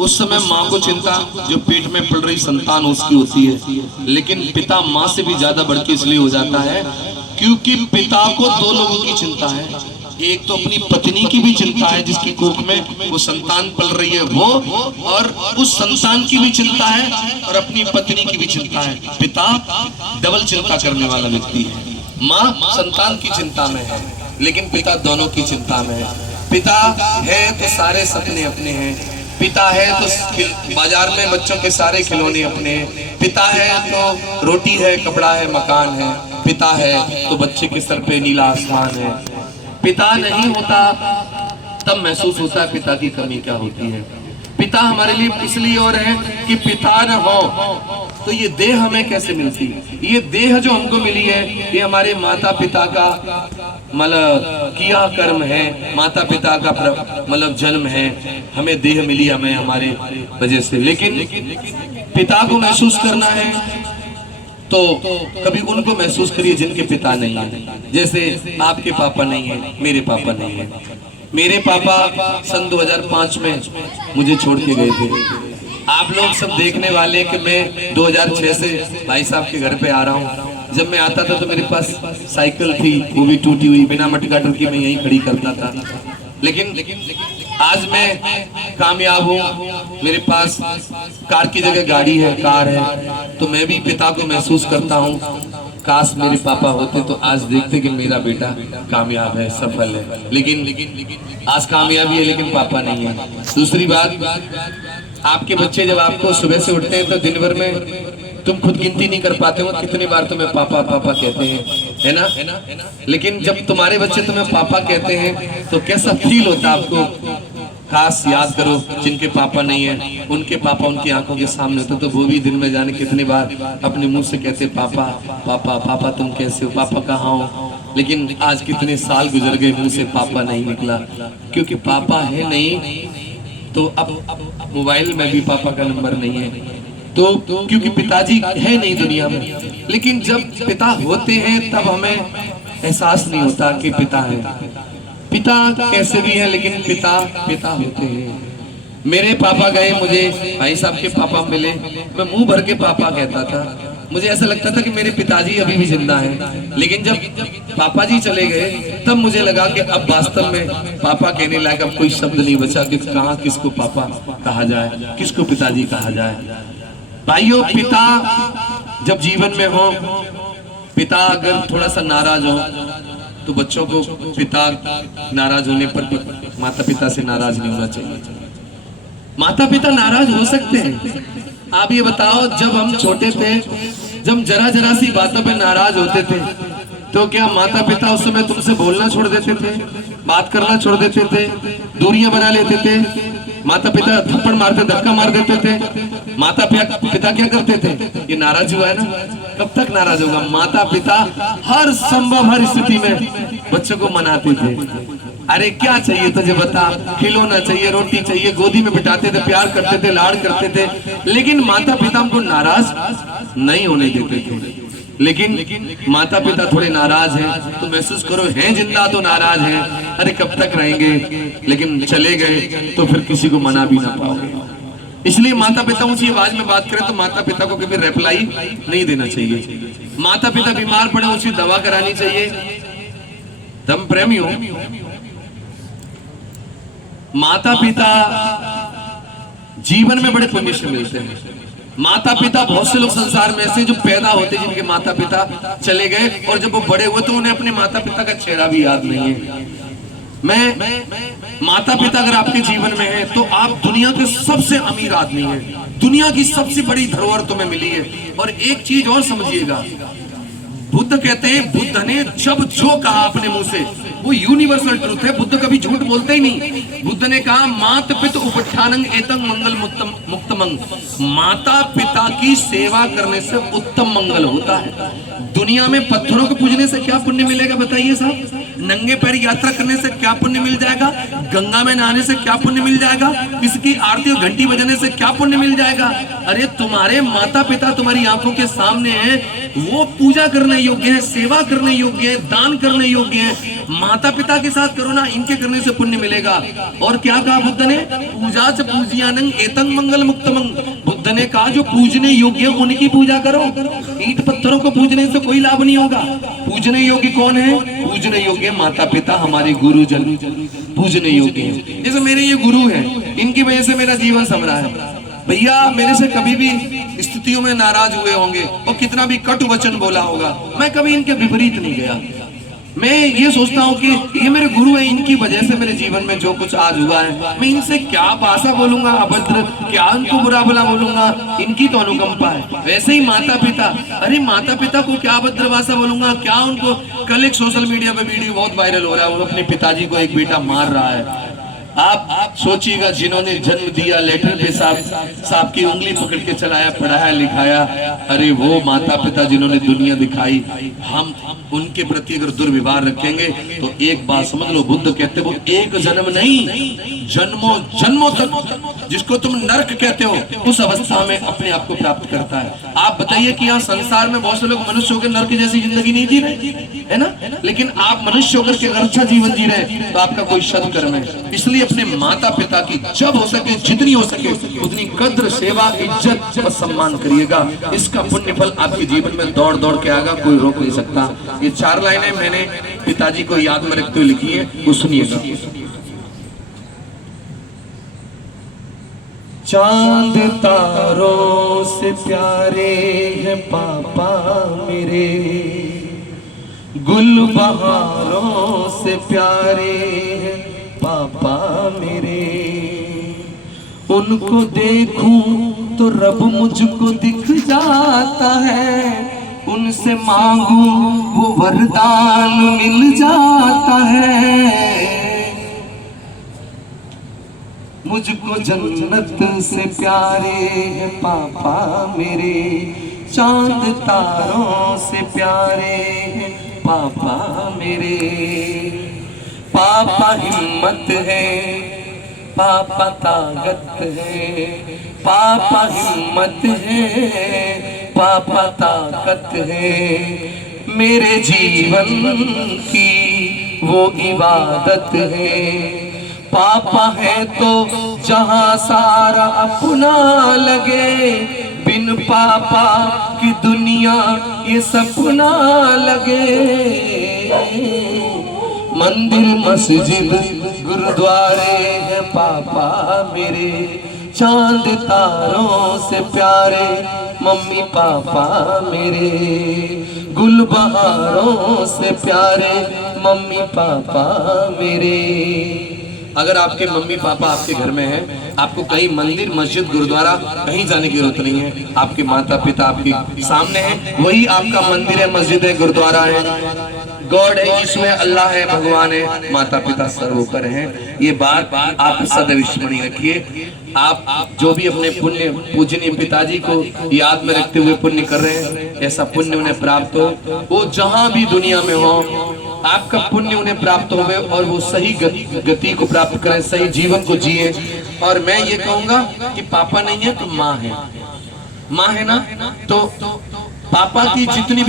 उस समय माँ को चिंता जो पेट में पल रही संतान उसकी होती है, लेकिन पिता माँ से भी ज्यादा बढ़ के इसलिए हो जाता है क्योंकि पिता को दो लोगों की चिंता है। एक तो अपनी पत्नी की भी चिंता है जिसकी कोख में वो संतान पल रही है वो, और उस संतान की भी चिंता है और अपनी पत्नी की भी चिंता है। पिता डबल चिंता करने वाला व्यक्ति है। माँ संतान की चिंता में है, लेकिन पिता दोनों की चिंता में है। पिता है तो सारे सपने अपने हैं, पिता है तो बाजार में बच्चों के सारे खिलौने अपने हैं, पिता है तो रोटी है, कपड़ा है, मकान है, पिता है तो बच्चे के सर पे नीला आसमान है। पिता नहीं होता तब महसूस होता है पिता की कमी क्या होती है। पिता हमारे लिए इसलिए और है कि पिता न हो तो ये देह हमें कैसे मिलती। ये देह जो हमको मिली है ये हमारे माता पिता का मतलब किया कर्म है, माता पिता का मतलब जन्म है, हमें देह मिली हमें हमारे वजह से। लेकिन पिता को महसूस करना है तो कभी उनको महसूस करिए जिनके पिता नहीं है। जैसे आपके पापा नहीं है, मेरे पापा नहीं है। मेरे पापा सन 2005 में मुझे छोड़ के गए थे। आप लोग सब देखने वाले कि मैं 2006 से भाई साहब के घर पे आ रहा हूँ। जब मैं आता था तो मेरे पास साइकिल थी, वो भी टूटी हुई, बिना मटका की मैं यहीं खड़ी करता था। लेकिन आज मैं कामयाब हूँ, मेरे पास कार की जगह गाड़ी है, कार है, तो मैं भी पिता को महसूस करता हूँ काश मेरे पापा होते तो आज देखते कि मेरा बेटा कामयाब है, सफल है। लेकिन आज कामयाबी है लेकिन पापा नहीं है। दूसरी बात, आपके बच्चे जब आपको सुबह से उठते हैं तो दिन भर में तुम खुद गिनती नहीं कर पाते हो कितनी बार तुम्हें पापा पापा कहते हैं, है ना। लेकिन जब तुम्हारे बच्चे तुम्हें पापा कहते हैं तो कैसा फील होता है आपको। खास याद करो जिनके पापा नहीं है, उनके पापा उनकी आंखों के सामने होते तो वो भी दिन में जाने कितनी बार अपने मुंह से कहते पापा पापा पापा तुम कैसे हो, पापा कहाँ हो। लेकिन आज कितने साल गुजर गए मुंह से पापा नहीं निकला, क्योंकि पापा है नहीं तो अब मोबाइल में भी पापा का नंबर नहीं है, तो क्योंकि पिताजी है नहीं दुनिया में। लेकिन जब पिता होते हैं तब हमें एहसास नहीं होता कि पिता है। पिता कैसे भी है लेकिन पिता पिता होते हैं। मेरे पापा गए, मुझे भाई साहब के पापा मिले, मैं मुंह भर के पापा कहता था। मुझे ऐसा लगता था कि मेरे पिताजी अभी भी जिंदा हैं। लेकिन जब पापा जी चले गए तब मुझे लगा कि अब वास्तव में पापा कहने लायक अब कोई शब्द नहीं बचा कि कहाँ किसको पापा कहा जाए, किसको पिताजी कहा जाए। भाइयों, पिता जब जीवन में हो, पिता अगर थोड़ा सा नाराज हो तो बच्चों को पिता नाराज होने पर माता पिता से नाराज नहीं होना चाहिए। माता पिता नाराज हो सकते हैं। आप ये बताओ, जब हम छोटे थे, जब जरा सी बातों पे नाराज होते थे तो क्या माता पिता उस समय तुमसे बोलना छोड़ देते थे, बात करना छोड़ देते थे, दूरियां बना लेते थे? माता पिता थप्पड़ मारते, धक्का मार देते थे? माता पिता क्या करते थे? ये नाराज हुआ है ना, कब तक नाराज होगा? माता पिता हर संभव हर स्थिति में बच्चों को मनाते थे। अरे क्या चाहिए तुझे बता, खिलौना चाहिए, रोटी चाहिए, गोदी में बिठाते थे, प्यार करते थे, लाड़ करते थे। लेकिन माता पिता हमको नाराज नहीं होने देते थे। लेकिन माता पिता थोड़े नाराज हैं तो महसूस करो हैं जिंदा तो नाराज हैं, अरे कब तक रहेंगे। लेकिन चले गए तो फिर किसी को मना भी ना पाओगे। इसलिए माता पिता ऊंची आवाज में बात करें तो माता पिता को कभी रिप्लाई नहीं देना चाहिए। माता पिता बीमार पड़े उसकी दवा करानी चाहिए। धर्म प्रेमी हो, माता पिता जीवन में बड़े पुण्य से मिलते हैं। माता पिता, बहुत से लोग संसार में ऐसे जो पैदा होते जिनके माता पिता चले गए और जब वो बड़े हुए तो उन्हें अपने माता पिता का चेहरा भी याद नहीं है। माता पिता अगर आपके जीवन में है तो आप दुनिया के सबसे अमीर आदमी हैं। दुनिया की सबसे बड़ी धरोहर तुम्हें मिली है। और एक चीज और समझिएगा, बुद्ध कहते हैं, बुद्ध ने जब जो कहा अपने मुंह से वो यूनिवर्सल ट्रूथ है। बुद्ध कभी झूठ बोलते ही नहीं। बुद्ध ने कहा मात पिता उपठानंग एतंग मंगल मुक्तमंग, माता पिता की सेवा करने से उत्तम मंगल होता है। दुनिया में पत्थरों को पूजने से क्या पुण्य मिलेगा बताइए साहब? नंगे पैर यात्रा करने से क्या पुण्य मिल जाएगा, गंगा में नहाने से क्या पुण्य मिल जाएगा, किसकी आरती और घंटी बजाने से क्या पुण्य मिल जाएगा। अरे तुम्हारे माता पिता तुम्हारी आंखों के सामने हैं, वो पूजा करने योग्य है, सेवा करने योग्य है, दान करने योग्य है। माता पिता के साथ करो ना, इनके करने से पुण्य मिलेगा। और क्या कहा बुद्ध ने, पूजा च पूजियानंग एतं मंगल मुक्तमंग। बुद्ध ने कहा जो पूजने योग्य है उनकी पूजा करो, ईंट पत्थरों को पूजने से कोई लाभ नहीं होगा। पूजने योग्य कौन है, पूजने योग्य माता पिता, हमारे गुरुजन पूजने योग्य है। जैसे मेरे ये गुरु हैं, इनकी वजह से मेरा जीवन संभला है। भैया मेरे से कभी भी स्थितियों में नाराज हुए होंगे और कितना भी कटु वचन बोला होगा, मैं कभी इनके विपरीत नहीं गया। मैं ये सोचता हूँ कि ये मेरे गुरु हैं, इनकी वजह से मेरे जीवन में जो कुछ आज हुआ है, मैं इनसे क्या भाषा बोलूंगा अभद्र, क्या उनको बुरा भला बोलूंगा, इनकी तो अनुकंपा है। वैसे ही माता पिता, अरे माता पिता को क्या अभद्र भाषा बोलूंगा, क्या उनको। कल एक सोशल मीडिया पे वीडियो बहुत वायरल हो रहा है, वो अपने पिताजी को एक बेटा मार रहा है। आप सोचिएगा, जिन्होंने जन्म दिया, लेटर पे साहब की उंगली पकड़ के चलाया, पढ़ाया लिखाया, अरे वो माता पिता जिन्होंने दुनिया दिखाई, हम उनके प्रति अगर दुर्व्यवहार रखेंगे तो एक बात समझ लो, बुद्ध कहते वो एक जन्म नहीं, जन्मों जन्मों तक, जिसको तुम नरक कहते हो, उस अवस्था में अपने आप को प्राप्त करता है। आप बताइए कि यहाँ संसार में बहुत से लोग मनुष्य होकर नरक जैसी जिंदगी नहीं जी रहे, है ना, लेकिन आप मनुष्य होकर के अगर अच्छा जीवन जी रहे तो आपका कोई सत्कर्म है। इसलिए अपने माता पिता की जब हो सके, जितनी हो सके उतनी कद्र, सेवा, इज्जत और सम्मान करिएगा। इसका पुण्य फल आपके जीवन में दौड़ दौड़ के आएगा, कोई रोक नहीं सकता। ये 4 लाइनें मैंने पिताजी को याद में रखते हुए लिखी है, वो सुनिएगा। चांद तारों से प्यारे हैं पापा मेरे, गुल बहारों से प्यारे हैं पापा मेरे। उनको देखूं तो रब मुझको दिख जाता है, उनसे मांगू वो वरदान मिल जाता है। मुझको जन्नत से प्यारे हैं पापा मेरे, चांद तारों से प्यारे हैं पापा मेरे। पापा हिम्मत है, पापा ताकत है, पापा हिम्मत है, पापा ताकत है। मेरे जीवन की वो इबादत है। पापा है तो जहां सारा अपना लगे, बिन पापा की दुनिया ये सपना लगे। मंदिर मस्जिद गुरुद्वारे हैं पापा मेरे, चांद तारों से प्यारे मम्मी पापा मेरे, गुल बहारों से प्यारे मम्मी पापा मेरे। अगर आपके मम्मी पापा आपके घर में हैं, आपको कहीं मंदिर मस्जिद गुरुद्वारा कहीं जाने की जरूरत नहीं है। आपके माता पिता आपके सामने हैं, वही आपका मंदिर है, मस्जिद है, गुरुद्वारा है, गॉड है, इसमें अल्लाह है, भगवान है, माता पिता सर्वोपर हैं। ये बात आप सदैव स्मरण रखिए। आप जो भी अपने पुण्य पूजनीय पिताजी को याद में रखते हुए पुण्य कर रहे हैं, ऐसा पुण्य उन्हें प्राप्त हो। वो जहां भी दुनिया में हो, आपका पुण्य उन्हें प्राप्त होवे और वो सही गति को प्राप्त करें, सही जीवन को जिए। और मैं ये कहूंगा कि पापा नहीं है तो माँ है, माँ है ना, तो पापा की जितनी भी